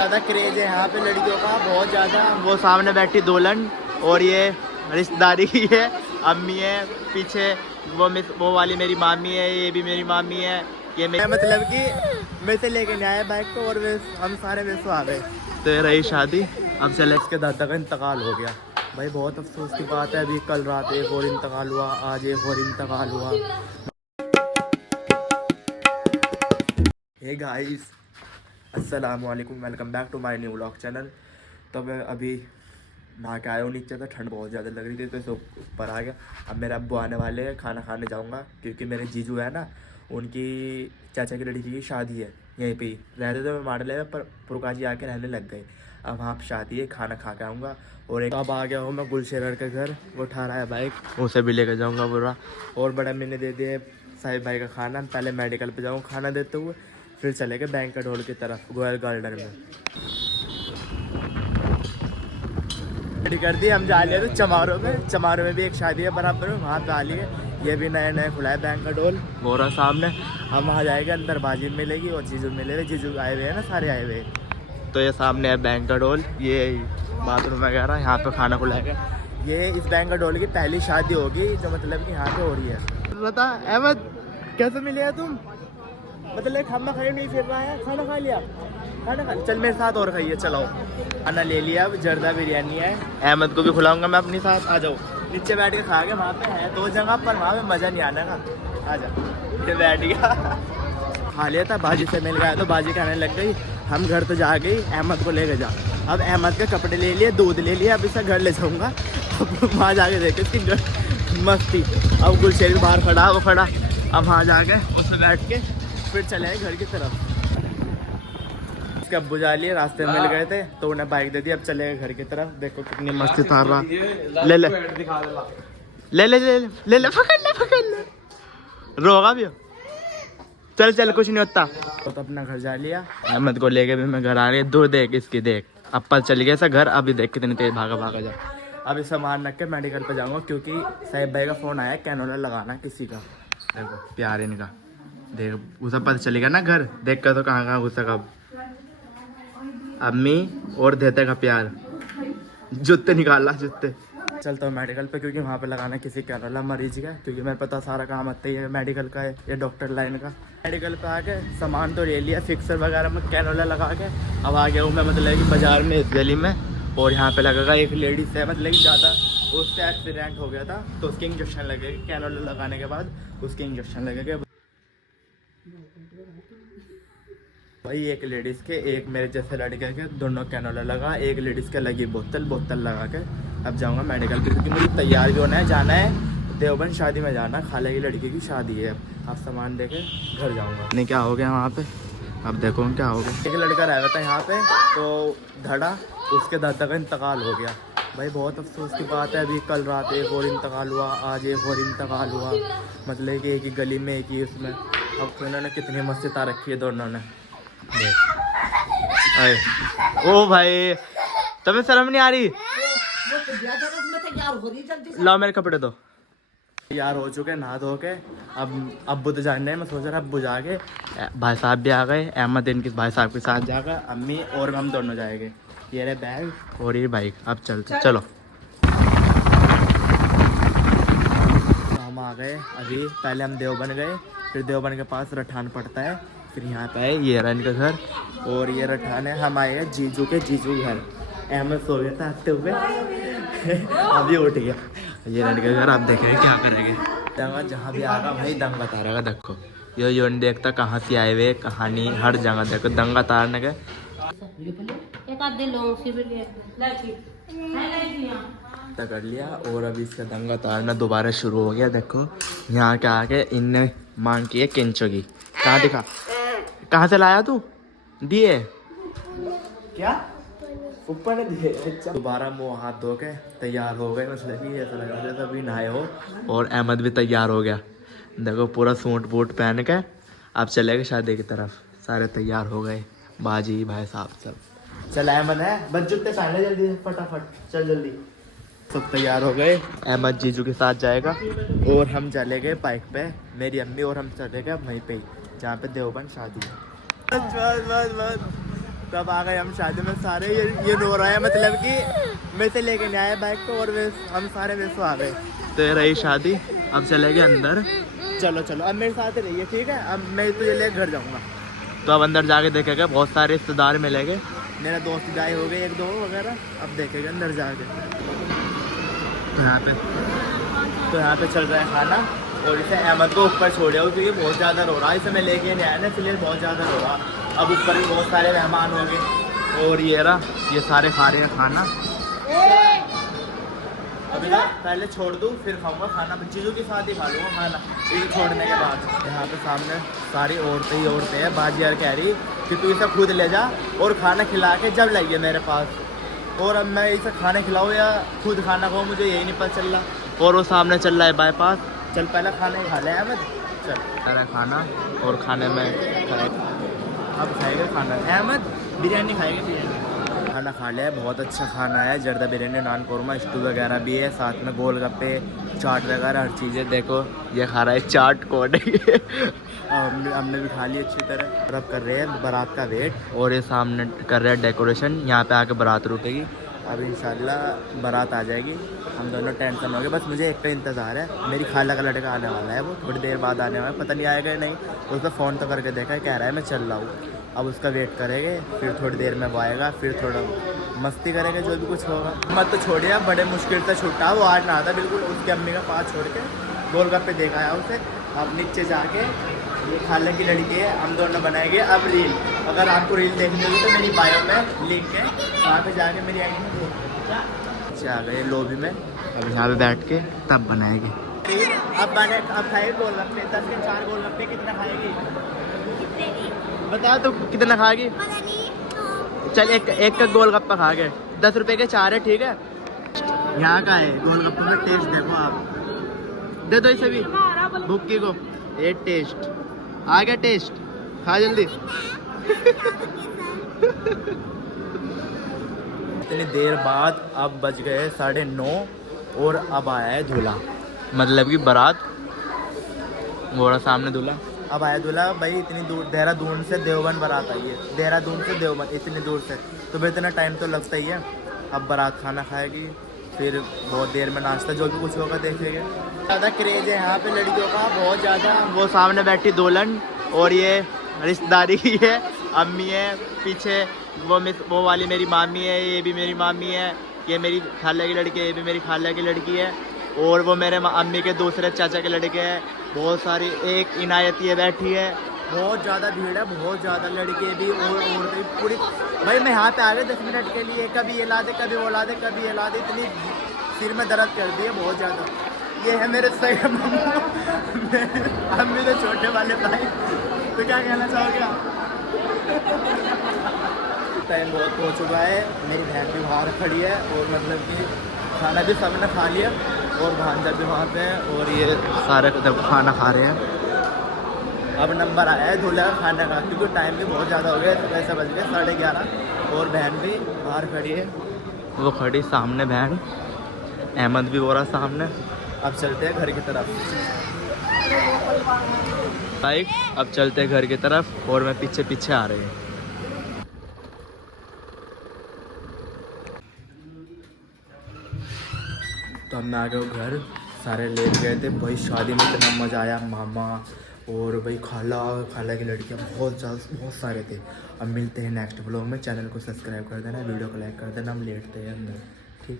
ज़्यादा क्रेज है यहाँ पे लड़कियों का, बहुत ज़्यादा। वो सामने बैठी दुल्हन और ये रिश्तेदारी की है, अम्मी है पीछे, वो वाली मेरी मामी है, ये भी मेरी मामी है। ये मतलब कि मैं से लेके नहीं आया बाइक को और हम सारे वैसे आ गए। तो ये रही शादी। अब चले, इसके दादा का इंतकाल हो गया भाई, बहुत अफसोस की बात है। अभी कल रात एक और इंतकाल हुआ, आज एक और इंतकाल हुआ। हे गाइस, अस्सलाम वालेकुम, welcome back to my new vlog channel. तो मैं अभी नहा के आया हूँ नीचे, तो ठंड बहुत ज़्यादा लग रही थी तो ऊपर आ गया। अब मेरे अब्बू आने वाले हैं, खाना खाने जाऊँगा क्योंकि मेरे जीजू है ना, उनकी चाचा की लड़की की शादी है। यहीं पे ही रहते थे, मैं मॉडल है पर पुरकाजी आके रहने लग गए। अब वहाँ पर शादी है, खाना खा के आऊँगा। और एक अब आ गया हूँ मैं गुलशेर के घर, वो उठा रहा है बाइक, उसे भी लेकर जाऊँगा पूरा। और बड़ा मैंने दे दिया साहिब भाई का खाना, पहले मेडिकल पर जाऊँगा खाना देते हुए, फिर चले गए बैंक्वेट हॉल की तरफ, गोयल गार्डन में। रेडी कर दी, हम जा लिए थे चमारों में। चमारों में भी एक शादी है बराबर में, वहाँ पे आ लिए। ये भी नया नया खुला है बैंक्वेट हॉल, वो रहा सामने। हम वहाँ जाएंगे, अंदर बाजी मिलेगी और जीजू मिलेगा। जीजू आए हुए हैं ना, सारे आए हुए हैं। तो ये सामने है बैंक्वेट हॉल, ये बाथरूम वगैरह, यहाँ पे खाना खुलाएगा। ये इस बैंक्वेट हॉल की पहली शादी होगी जो मतलब कि यहाँ पे हो रही है। बता अहमद, कैसे मिले है तुम? मतलब खाना खाई नहीं, फिर रहा है, खाना खा लिया, खाना खा, चल मेरे साथ और खाइए। चलाओ, खाना ले लिया। अब जर्दा बिरयानी है, अहमद को भी खिलाऊंगा मैं अपने साथ। आ जाओ, नीचे बैठ के खा के, वहाँ पे है 2 जगह पर, वहाँ पे मज़ा नहीं आने का। आ जाओ, ये बैठ गया। खा लिया था, बाजी से मिल गया तो बाजी खाने लग गई। हम घर तो जा गई, अहमद को लेकर जा। अब अहमद के कपड़े ले लिए, दूध ले लिया, अब इसे घर ले जाऊँगा। अब वहाँ जाके देखे इसकी मस्ती। अब गुलशेर के बाहर खड़ा, वो खड़ा। अब वहाँ जाके उसमें बैठ के फिर चले गए घर की तरफ। इसके अब्बू जा लिए, रास्ते में मिल गए थे तो उन्हें बाइक दे दी। अब चले गए घर की तरफ। देखो कितनी मस्ती थार रहा। ले ले ले ले ले ले ले, पकड़ ले, रोगा भी। चल चल, कुछ नहीं होता। तो अपना घर जा लिया, अहमद को लेके भी मैं घर आ रही। दो देख इसकी, देख अब पल चल गया ऐसा घर। अभी देख कितनी तेज भागा जा। अभी सामान रख के मेडिकल पे जाऊँगा क्योंकि साहिब भाई का फ़ोन आया, कैनोला लगाना किसी का। देखो प्यार इनका, देख उसे पता चलेगा ना घर देख कर तो कहाँ घुसा कब। अम्मी और देते का प्यार, जूते निकाला जूते। चलता हूँ मेडिकल पे क्योंकि वहाँ पे लगाना किसी कैनोला मरीज का, क्योंकि मेरे पता सारा काम आता ही है मेडिकल का है या डॉक्टर लाइन का। मेडिकल पे आके सामान तो ले लिया, फिक्सर वगैरह में कैनोला लगा के। अब आ गया हूँ मैं मतलब कि बाज़ार में, इस गली में। और यहाँ पे लगेगा एक लेडीज है, मतलब कि ज़्यादा उससे एक्सीडेंट हो गया था तो उसके इंजेक्शन लगेगा। कैनोला लगाने के बाद उसके इंजेक्शन लगेगा भाई। एक लेडीज़ के, एक मेरे जैसे लड़के के, दोनों कैनोला लगा। एक लेडीज़ के लगी बोतल लगा के। अब जाऊंगा मेडिकल पे क्योंकि मुझे तैयार भी होना है, जाना है देवबंद शादी में जाना। खाले की लड़की की शादी है। अब सामान देके घर जाऊंगा। नहीं क्या हो गया वहाँ पे, अब देखो क्या हो गया। एक लड़का रह गया था यहाँ पे तो धड़ा, उसके दादा का इंतकाल हो गया भाई, बहुत अफसोस की बात है। अभी कल रात एक और इंतकाल हुआ, आज एक और इंतकाल हुआ। मतलब कि एक ही गली में, एक ही उसमें। अब उन्होंने कितनी मस्ती ता रखी है दोनों ने। ओ भाई, तुम्हें शर्म नहीं आ रही? लाओ मेरे कपड़े दो। यार हो चुके नहा धो के। अब अब्बू तो जाने, मैं सोच रहा अब्बू जाके, भाई साहब भी आ गए, अहमद इनके भाई साहब के साथ जाकर, अम्मी और हम दोनों जाएंगे। ये रहे बैग और ये बाइक। अब चलते, चलो। हम आ गए अभी, पहले हम देवबंद गए, फिर देवबंद के पास रठान पड़ता है, फिर यहाँ पे है ये रहा इनका घर और ये रठान है। हम आए हैं जीजू घर। अहमद सो गया था आते हुए, अभी उठ गया। ये रहा इनका घर। आप देखेंगे क्या करेंगे। दंगा जहाँ भी आगा भाई दंग बता रहेगा। देखो यो नहीं देखता कहाँ से आए हुए, कहानी हर जगह देखो दंगा तारने के। कर लिया और अभी इसका दंगा तारना दोबारा शुरू हो गया। देखो यहाँ के आके इनने मांग की है किंचो की। कहाँ दिखा, कहाँ से लाया तू? दिए क्या ऊपर ने दिए? दोबारा मुँह हाथ धो के तैयार हो गए। मतलब कि ऐसा लग रहा था अभी नहाए हो। और अहमद भी तैयार हो गया, देखो पूरा सूट बूट पहन के। अब चले गए शादी की तरफ, सारे तैयार हो गए, बाजी भाई साहब सब। चल अहमद है, बस जूते पहन जल्दी फटाफट, चल जल्दी। सब तैयार हो गए, अहमद जीजू के साथ जाएगा और हम चले गए बाइक पे, मेरी अम्मी और हम चले गए वहीं पे जहाँ पे देवबंद शादी है। बस तब आ गए हम शादी में सारे, ये रो रहा है, मतलब कि मेरे से लेके नहीं आए बाइक को, और हम सारे मेरे से आ गए। तो ये रही शादी, अब चले गए अंदर। चलो चलो अब मेरे साथ रहिए, ठीक है? अब मैं तुझे लेकर घर जाऊँगा। तो अब अंदर जाके देखेगा, बहुत सारे रिश्तेदार मिलेंगे, मेरा दोस्त जाए हो गए 1-2 वगैरह, अब देखेगा अंदर जाके। तो यहाँ पे चल रहा है खाना, और इसे अहमद को ऊपर छोड़े हो क्योंकि बहुत ज़्यादा रो रहा है, इसे मैं लेके नहीं आया ना, इसलिए बहुत ज़्यादा रो रहा। अब ऊपर भी बहुत सारे मेहमान हो गए, और ये रहा, ये सारे खा रहे हैं खाना। अभी ना पहले छोड़ दूँ फिर खाऊंगा खाना, चीज़ों के साथ ही खा लूँगा खाना, इसे छोड़ने के बाद। यहाँ पे सामने सारी औरतें ही औरतें हैं। बाजी यार कह रही कि तू इसे खुद ले जा और खाना खिला के जब लाइए मेरे पास, और अब मैं इसे खाने खिलाऊँ या खुद खाना खाऊँ, मुझे यही नहीं पता चल रहा। और वो सामने चल रहा है बाईपास। चल पहले खाना ही खा ले अहमद, चल पहले खाना, और खाने में अब खाएगा खाना। अहमद बिरयानी खाएगा, बिरयानी खाना खा लिया है, बहुत अच्छा खाना है, जर्दा बिरयानी, नान कौरमा, स्टू वगैरह भी है, साथ में गोलगप्पे, चाट वगैरह हर चीज़ें। देखो ये खा रहा है चाट कोड हमने भी खा ली अच्छी तरह। और अब कर रहे हैं बारात का वेट, और ये सामने कर रहे हैं डेकोरेशन, यहाँ पे आके बारात रुकेगी। अब इंशाल्लाह बारात आ जाएगी, हम दोनों टेंशन हो गए। बस मुझे एक पे इंतज़ार है, मेरी खाला का लड़का आने वाला है, वो थोड़ी देर बाद आने वाला है, पता नहीं आएगा नहीं, उसने फ़ोन तो करके देखा है, कह रहा है मैं चल रहा हूँ। अब उसका वेट करेंगे, फिर थोड़ी देर में वो आएगा, फिर थोड़ा मस्ती करेंगे, जो भी कुछ होगा। मत तो छोड़िए, बड़े मुश्किल से छूटा, वो आज ना था बिल्कुल, उसकी अम्मी का पास छोड़ के गोलगप्पे देखा है उसे। अब नीचे जाके, ये खाला की लड़की है, हम दोनों बनाएंगे अब रील। अगर आपको रील देखनी होगी तो मेरी बायो में लिंक है, वहाँ पे जाके मेरी आईडी में देखो। आ गए लॉबी में, अब यहाँ पे बैठ के तब बनाएंगे। अब खाएगी गोलगप्पे, 10 के 4 गोलगप्पे कितना खाएगी बता, तो कितना खाएगी? चल एक का गोलगप्पा खा गए, 10 रुपए के 4 है, ठीक है? यहाँ का है गोलगप्पे का टेस्ट देखो आप, दे दो इसे भी भुक्की को, ये टेस्ट आ गया, टेस्ट खा जल्दी। इतनी देर बाद अब बज गए 9:30, और अब आया है दूल्हा, मतलब कि बारात, मोरा सामने दूल्हा। अब आया दूल्हा भाई, इतनी दूर देहरादून से देवबंद बारात आई है, देहरादून से देवबंद इतनी दूर से, तो फिर इतना टाइम तो लगता ही है। अब बारात खाना खाएगी, फिर बहुत देर में नाश्ता, जो भी कुछ होगा देखेंगे। ज़्यादा क्रेज है यहाँ पे लड़कियों का, बहुत ज़्यादा। वो सामने बैठी दुल्हन, और ये रिश्तेदारी की है, अम्मी है पीछे, वो वाली मेरी मामी है, ये भी मेरी मामी है, ये मेरी खाला की लड़की है, ये भी मेरी खाला की लड़की है, और वो मेरे अम्मी के दूसरे चाचा के लड़के हैं। बहुत सारी, एक इनायत ये बैठी है, बहुत ज़्यादा भीड़ है, बहुत ज़्यादा लड़के भी और औरतें पूरी। भाई मैं यहाँ पे आ गया 10 मिनट के लिए, कभी ये ला दे, कभी वो ला दे, कभी ये ला दे, इतनी सिर में दर्द कर दी है बहुत ज़्यादा। ये है मेरे सही अम्मी तो छोटे वाले भाई, तो क्या कहना चाहोगे आप? टाइम बहुत हो चुका है, मेरी बहन भी बाहर खड़ी है, और मतलब कि खाना भी सबने खा लिया, और भांजा भी वहाँ पे है, और ये सारे खाना खा रहे हैं। अब नंबर आया है दूल्हा का खाने का, क्योंकि टाइम भी बहुत ज़्यादा हो गया, तो ऐसे बज गए 11:30, और बहन भी बाहर खड़ी है, वो खड़ी सामने बहन, अहमद भी हो रहा सामने। अब चलते हैं घर की तरफ बाइक, अब चलते हैं घर की तरफ, और मैं पीछे पीछे आ रही हूँ। तो अब मैं आ गया घर, सारे लेट गए थे भाई, शादी में इतना मज़ा आया, मामा और भाई खाला की लड़कियाँ बहुत सारे थे। अब मिलते हैं नेक्स्ट ब्लॉग में, चैनल को सब्सक्राइब कर देना, वीडियो को लाइक कर देना, हम लेटते हैं अंदर, ठीक।